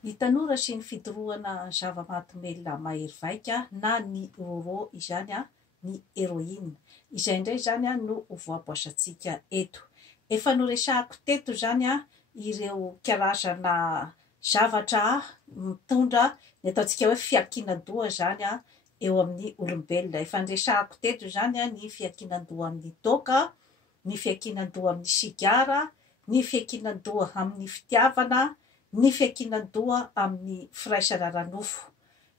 Ny tanora sy ny fidorohana zava-mahadomelina mahery vaika na ny roro izany ny héroïne. Izay indray zany no voaboasantsika eto. Efa noresahako teto zany ireo karazana zavatra mitondra ny ataontsika hoe fiakinan-doha zany eo amin'ny olombelona. Efa noresahako teto zany ny fiakinan-doha amin'ny toaka, ny fiakinan-doha amin'ny sigara, ny fiakinan-doha amin'ny fitiavana, ny fiakinan-doha amin'ny firaisana ranofo.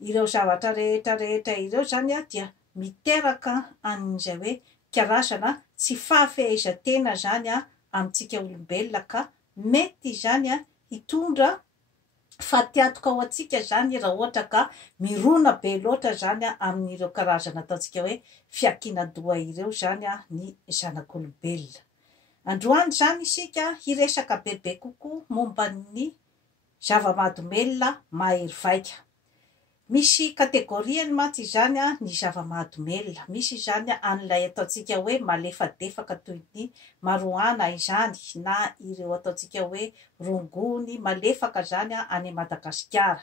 Ireo zavatra rehetra ireo zany dia miteraka an'izay hoe karazana tsy fahafehezantena zany amintsika olombelona, ka mety zany hitondra fahatihatoka ao antsika zany raha ohatra ka mirona be loatra zany amin'ireo karazana ataontsika hoe fiakinan-doha ireo zany ny zanak'olombelona. Androany zany isika hiresaka bebe kokoa momba ny zava-mahadomelina mahery vaika. Misy kategoriany mantsy zany ny zava-mahadomelina. Misy zany an'ilay ataontsika hoe malefadefaka toy ny maroana izany, na ireo ataontsika hoe rongony malefaka zany any Madagasikara.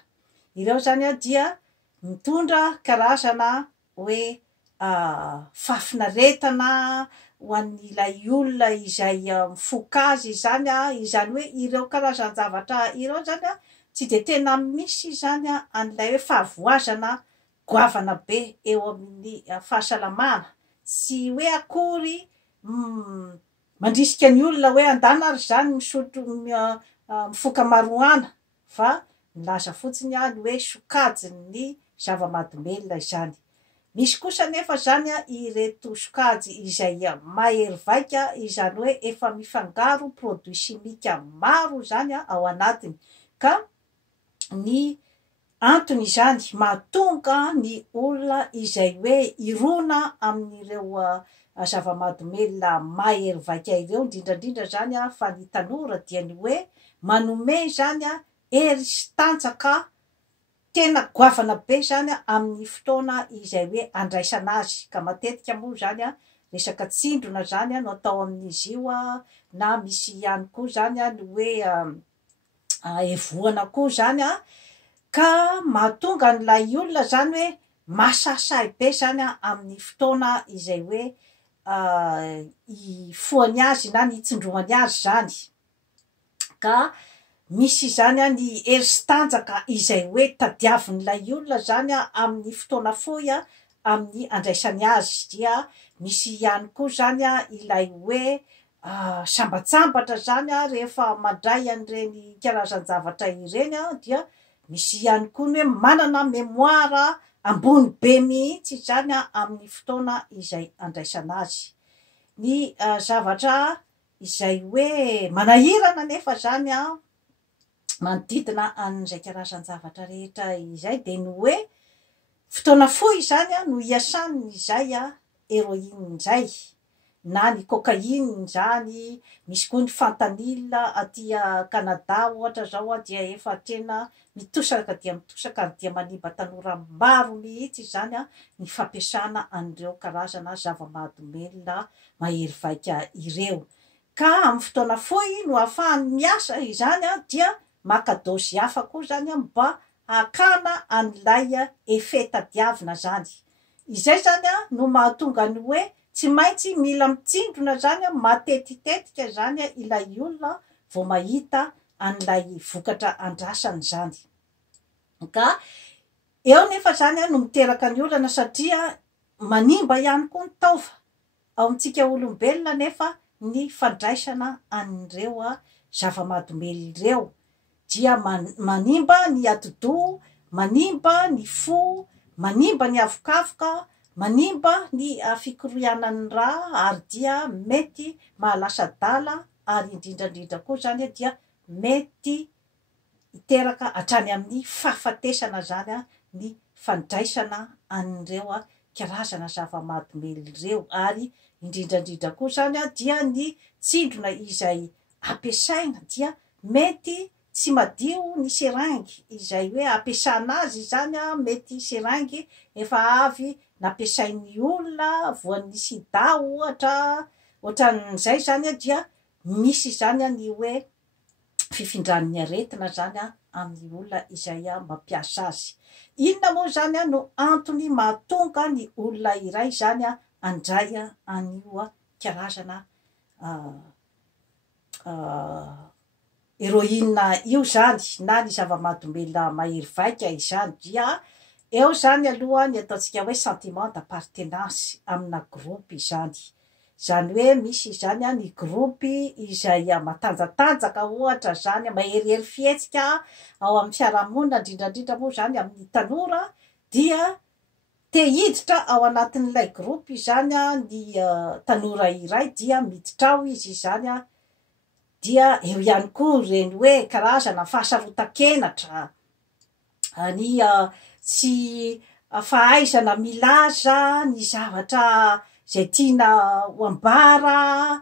Ireo zany dia mitondra karazana hoe fahafinaretana ho an'ilay olona izay mifoka azy zany hoe ireo karazan-javatra ireo zany tsy de tena misy zany an'ilay hoe fahavoazana goavana be eo amin'ny fahasalamana. Tsy hoe akory mandrisika ny olona hoe andana ary zany misotro mifoka maroana, fa milaza fotsiny ny hoe sokajiny ny zava-mahadomelina izany. Misy kosa nefa zany ireto sokajy izay mahery vaika, izany hoe efa mifangaro produit simika maro zany ao anatiny, ka ny antony izany mahatonga ny olona izay hoe irona amin'ireo zava-mahadomelina mahery vaika ireo, indrindrandrindra zany fa ny tanora dia ny hoe manome zany hery sy tanjaka tena goavana be zany amin'ny fotoana izay hoe andraisana azy. Ka matetika moa zany resaka tsindrona zany no atao amin'izy io, na misy ihany koa zany ny hoe evohana koa zany, ka mahatonga n'ilay olona zany hoe mahasahisahy be zany amin'ny fotoana izay hoe ifohany azy na ny itsindroany azy zany. Ka misy zany ny hery sy tanjaka izay hoe tadiavin'ilay olona zany amin'ny fotoana fohy amin'ny andraisany azy. Dia misy ihany koa zany ilay hoe sambatsambatra zany rehefa mandray an'ireny karazan-javatra ireny, dia misy ihany koa ny hoe manana mémoire ambony be mihitsy zany amin'ny fotoana izay andraisana azy. Ny zavatra izay hoe manahirana nefa zany manodidina an'izay karazan-javatra rehetra izay dia ny hoe fotoana fohy zany no iasan'ny izay héroïne izay, na ny cocaïne zany. Misy koa ny fentanyl aty Canada ohatra zao dia efa tena mitosaka dia mitosaka ary dia manimba tanora maro mihitsy zany ny fampiasana an'ireo karazana zava-mahadomelina mahery vaika ireo. Ka amin'ny fotoana fohy no ahafahany miasa izany dia maka dôzy hafa koa zany mba hakana an'ilay effet tadiavina zany. Izay zany no mahatonga ny hoe tsy maintsy mila mitsindrona zany matetitetika zany ilay olona vao mahita an'ilay vokatra andrasany zany. Ka eo nefa zany no miteraka ny olana, satria manimba ihany koa ny taova ao amintsika olombelona nefa ny fandraisana an'ireo zava-mahadomelina ireo. Dia manimba ny ati-doha, manimba ny fo, manimba ny avokafoka, manimba ny fikorohanan'ny rà, ary dia mety mahalasa adala, ary indrindrandrindra koa zany dia mety hiteraka hatrany amin'ny fahafatesana zany ny fandraisana an'ireo karazana zava-mahadomelina ireo. Ary indrindrandrindra koa zany dia ny tsindrona izay ampiasaina dia mety tsy madio ny seringy izay hoe ampiasana azy zany, mety seringy efa avy nampiasain'ny olona voan'ny sida ohatra, ohatran'izay zany dia misy zany ny hoe fifindran'ny aretina zany amin'ny olona izay mampiasa azy. Inona moa zany no antony mahatonga ny olona iray zany andray an'io karazana héroïne io zany, na ny zava-mahadomelina mahery vaika izany, dia eo zany aloha ny ataontsika hoe sentiment d'appartenance amina groupe izany. Zany hoe misy zany ny groupe izay matanjatanjaka ohatra zany maherihery fihetsika ao amin'ny fiarahamonina, indrindrandrindra moa zany amin'ny tanora, dia te hiditra ao anatin'ilay groupe zany ny tanora iray, dia miditra ao izy zany dia eo ihany koa reny hoe karazana fahasarotan-kenatra, ny tsy fahaizana milaza ny zavatra zay tiana ho ambara,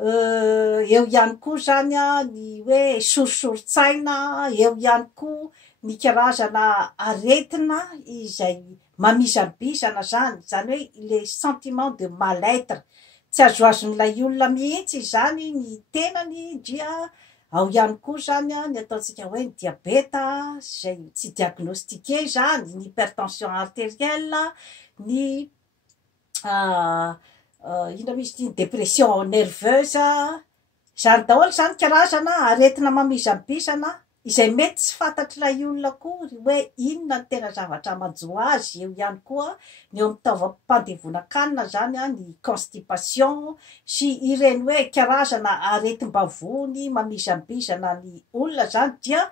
eo ihany koa zany ny hoe sorisoritsaina, eo ihany koa ny karazana aretina izay mamizabizana zany, zany hoe les sentiments de mal-être, tsy azoazon'ilay olona mihitsy zany ny tenany, dia ao ihany koa zany ny ataontsika hoe ny diabeta zay tsy diagnostiqué zany, ny hypertension artérielle, ny ina misy ty dépression nerveuse, zany daholo zany karazana aretina mamizabizana izay mety tsy fantatrilay olona kory hoe inona ny tena zavatra manjo azy. Eo ihany koa ny eo amitaovam-pandevonankanina zany ny constipation sy ireny hoe karazana aretim-bavony mamizabizana ny olona zany, dia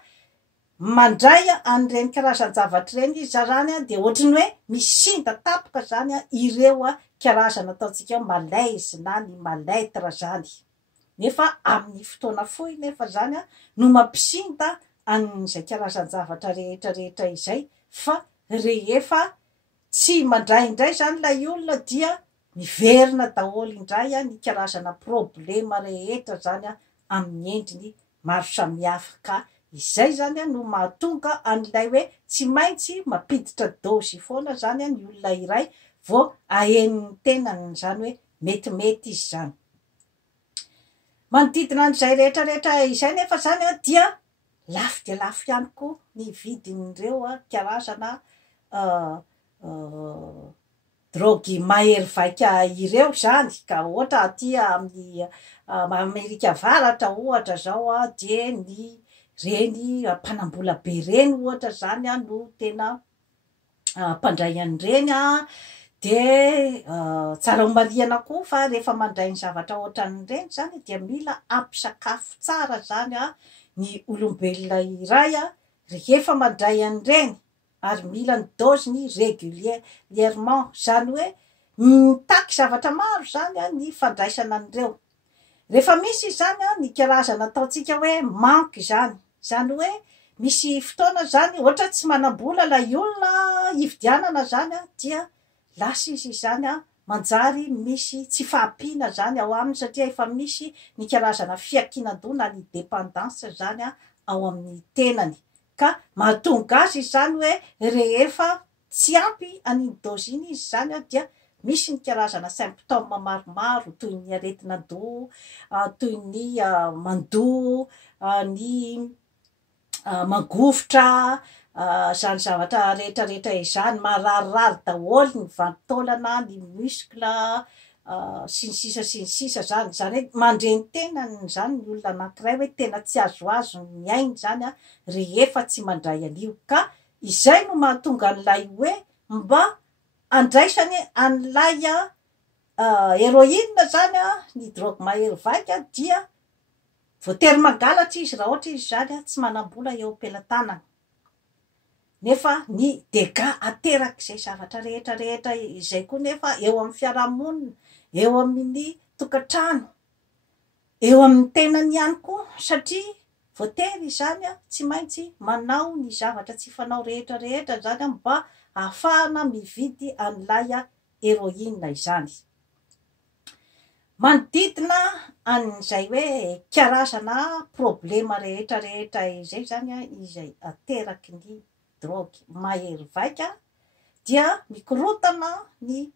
mandray an'ireny karazan-javatra ireny izy zany, de ohatriny hoe misinda tapoka zany ireo karazana ataontsika malaise na ny mal-être zany. Nefa amin'ny fotoana fohy nefa zany no mampisinda an'izay karazan-javatra rehetrarehetra izay, fa rehefa tsy mandraindray zany lay olona, dia miverina daholo indray ny karazana problema rehetra zany amin'ny endriny maro samihafa. Ka izay zany no mahatonga an'ilay hoe tsy maintsy mampiditra dôzy foana zany ny olona iray vao ahenony tenany zany hoe metimety izy zany. Manodidina an'izay rehetrarehetra izay nefa zany dia lafo dia lafo ihany koa ny vidin'ireo karazana drogy mahery vaika ireo zany. Ka ohatra aty amin'ny Amerika Avaratra ohatra zao dia ny reny mpanambola be reny ohatra zany no tena mpandray an'ireny, de tsara homarihana koa fa rehefa mandray ny zavatra ohatran'ireny zany dia mila ampisakafo tsara zany ny olombelona iray rehefa mandray an'ireny, ary mila ny dôziny régulièrement, zany hoe mitaky zavatra maro zany ny fandraisana an'ireo. Rehefa misy zany ny karazana ataontsika hoe manque zany, zany hoe misy fotoana zany ohatra tsy manam-bola lay olona hividianana zany, dia lasa izy zany manjary misy tsy fahampiana zany ao aminy, satria efa misy ny karazana fiakinan-doha na ny dépendance zany ao amin'ny tenany. Ka mahatonga azy zany hoe rehefa tsy ampy an'iny dôzy iny izy zany, dia misy ny karazana symptôme maromaro toy ny aretina-doha, toy ny mandoa, ny mangovotra, zany zavatra rehetrarehetra izany, mararirary daholo ny vantaolana, ny muscle, sy ny sisa zany. Zany hoe mandreny tenany zany ny olona anankiray hoe tena tsy azoazo ny ainy zany rehefa tsy mandray an'io. Ka izay no mahatonga an'ilay hoe mba andraisany an'ilay héroïne zany ny drogue mahery vaika, dia voatery mangalatra izy raha ohatra izy zany tsy manam-bola eo am-pelantanana. Nefa ny dégâts aterak'izay zavatra rehetrarehetra izay koa nefa eo amin'ny fiarahamonina, eo amin'ny tokantrano, eo amin'ny tenany ihany koa, satria voatery zany tsy maintsy manao ny zavatra tsy fanao rehetrarehetra zany mba ahafahana mividy an'ilay héroïne izany. Manodidina an'izay hoe karazana problema rehetrarehetra izay zany izay ateraky ny drogy mahery vaika, dia mikorotana ny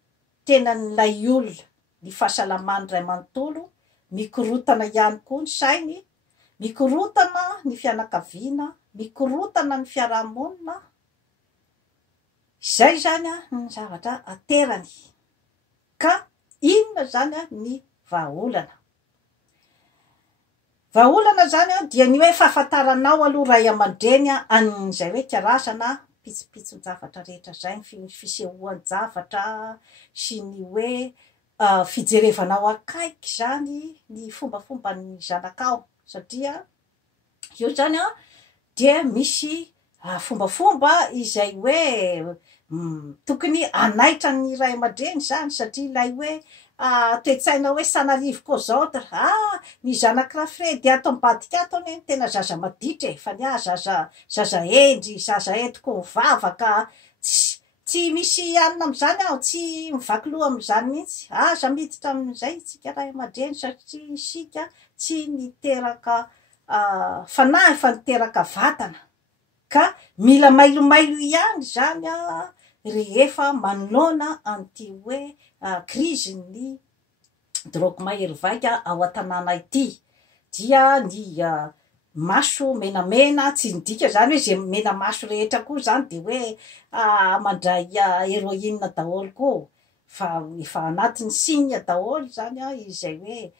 tenan'ilay olona, ny fahasalamany ray manontolo, mikorotana ihany koa ny sainy, mikorotana ny fianakaviana, mikorotana ny fiarahamonina, izay zany ny zavatra aterany. Ka inona zany ny vahaolana? Vahaolana zany dia ny hoe fahafantaranao aloha ray aman-dreny an'izay hoe karazana pitsopitson-javatra rehetra zay, ny fisehoan-javatra sy ny hoe fijerevanao akaiky zany ny fombafomba ny zanakao. Satria io zany dia misy fombafomba izay hoe tokony anaitra ny ray aman-dreny zany, satria ilay hoe toe-tsaina hoe sanarivo koa zao ny zanak'i Rafredy ato ambadika ato anie tena zaza maditra fa ny zaza endry, zaza entiko mivavaka, tsy misy anina am'izany aho, tsy mivaky loha am'izany mihitsy. Aza miditra amin'izay tsika ray aman-dreny satria isika tsy niteraka fanahy fa niteraka vatana. Ka mila mailomailo ihany zany rehefa manoloana an'ity hoe krizin'ny drogue mahery vaika ao an-tanàna ity. Dia ny maso menamena, tsy midika zany hoe zay mena maso rehetra koa zany de hoe mandray héroïne daholo koa, fa efa anatin'ny signe daholo zany izay hoe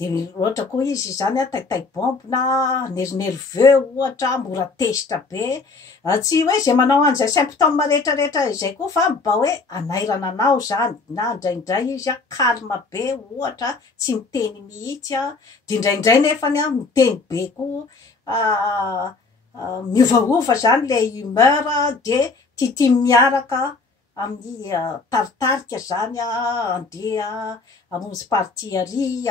de ohatra koa izy zany taitay bombe na nerveux ohatra, mora tesitra be, tsy hoe zay manao an'izay symptôme rehetrarehetra izay koa fa mba hoe anairana anao zany, na indraindray izy calme be ohatra, tsy miteny mihitsy de indraindray nefany miteny be koa, miovaova zany le humeur de tia miaraka amin'ny taritarika zany andeha hamonjy party ary,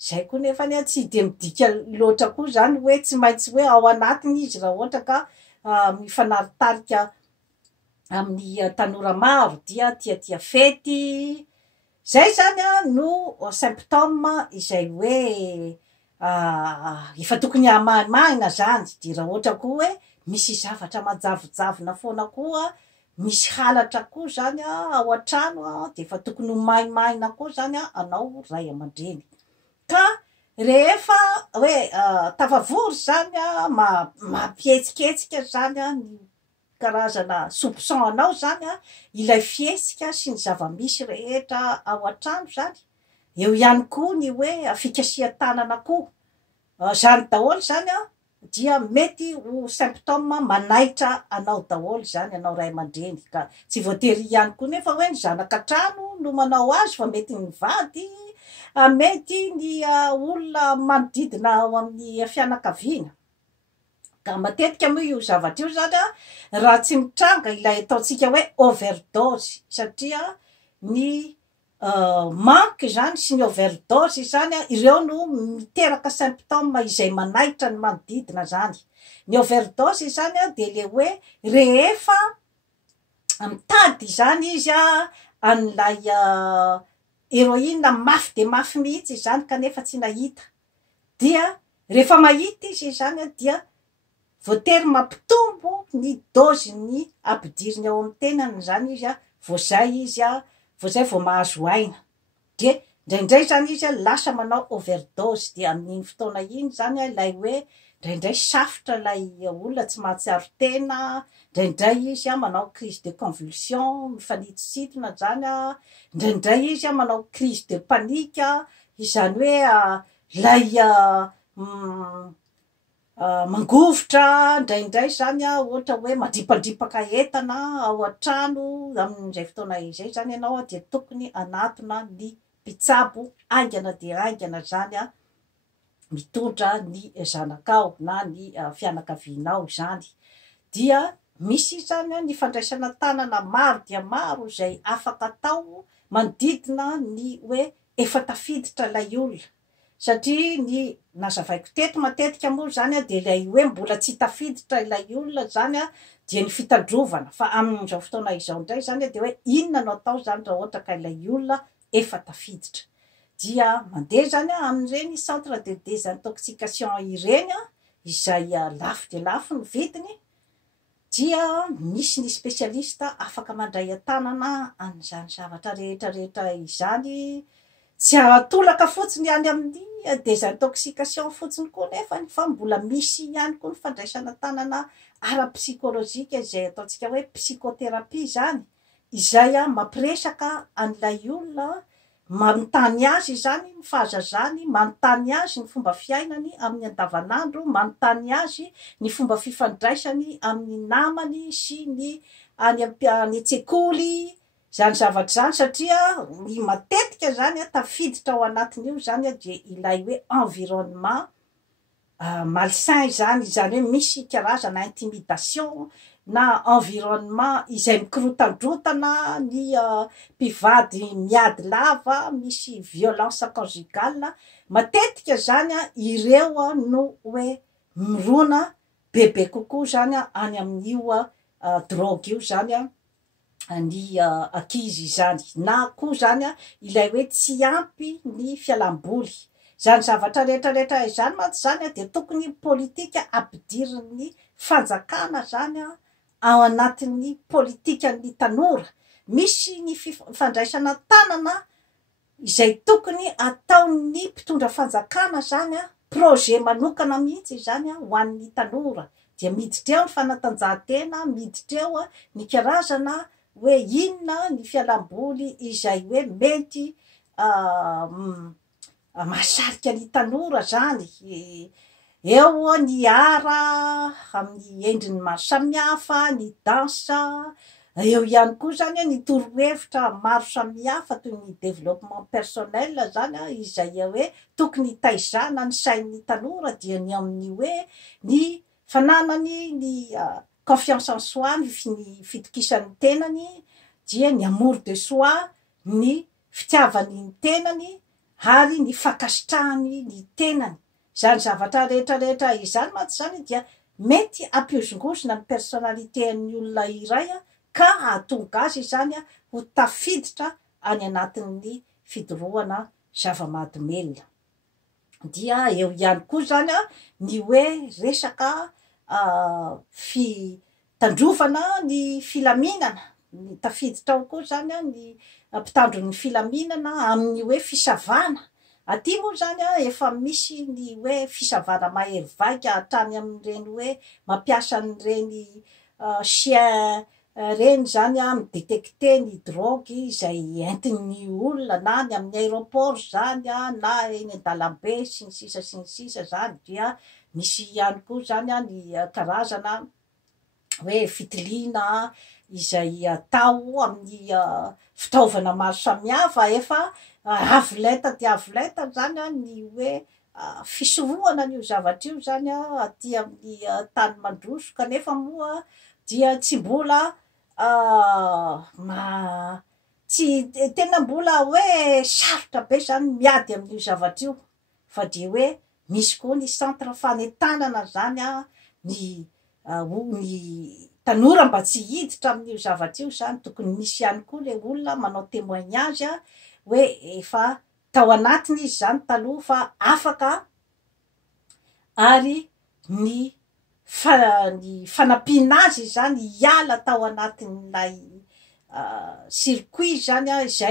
zay koa nefany tsy de midika loatra koa zany hoe tsy maintsy hoe ao anatiny izy raha ohatra ka mifanaritarika amin'ny tanora maro dia tia fety. Zay zany no symptôme izay hoe efa tokony hamahimahina zany. De raha ohatra koa hoe misy zavatra majavojavona foana koa, misy halatra koa zany ao an-trano de efa tokony ho mahimahina koa zany anao ray aman-dreny. Ka rehefa hoe tafavory zany mampihetsiketsika zany ny karazana soupçon anao zany ilay fihetsika sy ny zava-misy rehetra ao an-trano zany, eo ihany koa ny hoe fikasia-tanana koa, zany daholo zany dia mety ho symptôme manaitra anao daholo zany anao ray aman-dreny. Ka tsy voatery ihany koa nefa hoe ny zanak'antrano no manao azy, fa mety ny vady, mety ny olona manodidina ao amin'ny fianakaviana. Ka matetika moa io zavatra io zany raha tsy mitranga ilay ataontsika hoe overdose, satria ny manque zany sy ny overdose zany ireo no miteraka symptôme izay manaitra ny manodidina zany. Ny overdose zany de le hoe rehefa mitady zany izy an'ilay héroïne mafy de mafy mihitsy zany kanefa tsy nahita, dia rehefa mahita izy zany dia voatery mampitombo ny dose ny ampidiriny ao amin'ny tenany zany izy vao zay vao mahazo aina. De indraindray zany izy lasa manao overdose, de amin'iny fotoana iny zany ilay hoe indraindray safotra ilay olona tsy mahatsiaro tena, indraindray izy manao crise de convulsion, mifanitositona zany, indraindray izy manao crise de panique, izany hoe lay mangovotra, indraindray zany ohatra hoe mandripandripaka entana ao an-trano. Amin'izay fotoana izay zany ianao dia tokony anatona ny mpitsabo aingana de aingana zany mitondra ny zanakao na ny fianakavianao zany. Dia misy zany ny fandraisana tanana maro dia maro izay afaka atao manodidina ny hoe efa tafiditra ilay olona. Satria ny nazavaiko teto matetika moa zany de ilay hoe mbola tsy tafiditra ilay olona zany dia ny fitandrovana. Fa amin'izao fotoana izao indray zany de hoe inona no atao zany raha ohatra ka ilay olona efa tafiditra. Dia mandeha zany amin'ireny centre de désintoxication ireny izay lafo de lafo ny vidiny, dia misy ny spesialista afaka mandray an-tanana an'izany zavatra rehetrarehetra izany. tsy atolaka fotsiny any amin'ny désintoxication fotsiny koa nefa fa mbola misy ihany koa ny fandraisana tanana ara-psychologique izay ataontsika hoe psychothérapie zany, izay mampiresaka an'ilay olona, manontany azy zany ny fahazazany, manontany azy ny fomba fiainany amin'ny andavanandro, manontany azy ny fomba fifandraisany amin'ny namany sy ny any an-tsekoly, zany zavatra zany satria ny matetika zany tafiditra ao anatin'io zany de ilay hoe environnement malsain zany hoe misy karazana intimidation na environnement izay mikorotandrotana ny mpivady miady lava, misy violence conjugale, matetika zany ireo no hoe mirona bebe kokoa zany any amin'io drogue io zany ny ankizy zany, na koa zany ilay hoe tsy ampy ny fialamboly. Zany zavatra rehetrarehetra zany mantsy zany de tokony politika ampidiriny fanjakana zany ao anatin'ny politikan'ny tanora. Misy ny fandraisana tanana izay tokony ataon'ny mpitondra fanjakana zany projet manokana mihitsy zany ho an'ny tanora, dia miditra eo ny fanatanjahantena, miditra eo ny karazana hoe inona ny fialamboly izay hoe mety mahasarika ny tanora zany, eo ny ara amin'ny endriny maro samihafa, ny dansa, eo ihany koa zany ny torohevitra maro samihafa toy ny développement personnel zany izay hoe tokony taizana ny sain'ny tanora, dia ny amin'ny hoe ny fananany ny confiance en soi, ny fitokisan'ny tenany, dia ny amour de soi, ny fitiavany ny tenany, ary ny fankasitrahany ny tenany. Zany zavatra rehetrarehetra izany mantsy zany dia mety ampiozongozona ny personnalité-ny olona iray ka ahatonga azy zany ho tafiditra any anatin'ny fidorohana zava-mahadomelina. Dia eo ihany koa zany ny hoe resaka fitandrovana ny filaminana, ny tafiditra ao koa zany ny mpitandro ny filaminana amin'ny hoe fisavana. Aty moa zany efa misy ny hoe fisavana mahery vaika hatrany amin'ireny hoe mampiasa an'ireny chien reny zany midétecter ny drogue izay entin'ny olona, na ny amin'ny aéroport zany na eny an-dalambe sy ny sisa zany. Dia misy ihany koa zany ny karazana hoe fitiliana izay atao amin'ny fitaovana maro samihafa, efa avolenta dia avolenta zany ny hoe fisorohana an'io zavatra io zany aty amin'ny tany mandroso, kanefa moa dia tsy mbola tsy tena mbola hoe sarotra be zany miady amin'io zavatra io, fa dia hoe misy koa ny centre fanentanana zany ny tanora mba tsy hiditra amin'io zavatra io zany. Tokony misy ihany koa le olona manao témoignage hoe efa tao anatiny izy zany taloha fa afaka, ary ny fanampiana azy zany hiala tao anatin'ilay circuit zany izay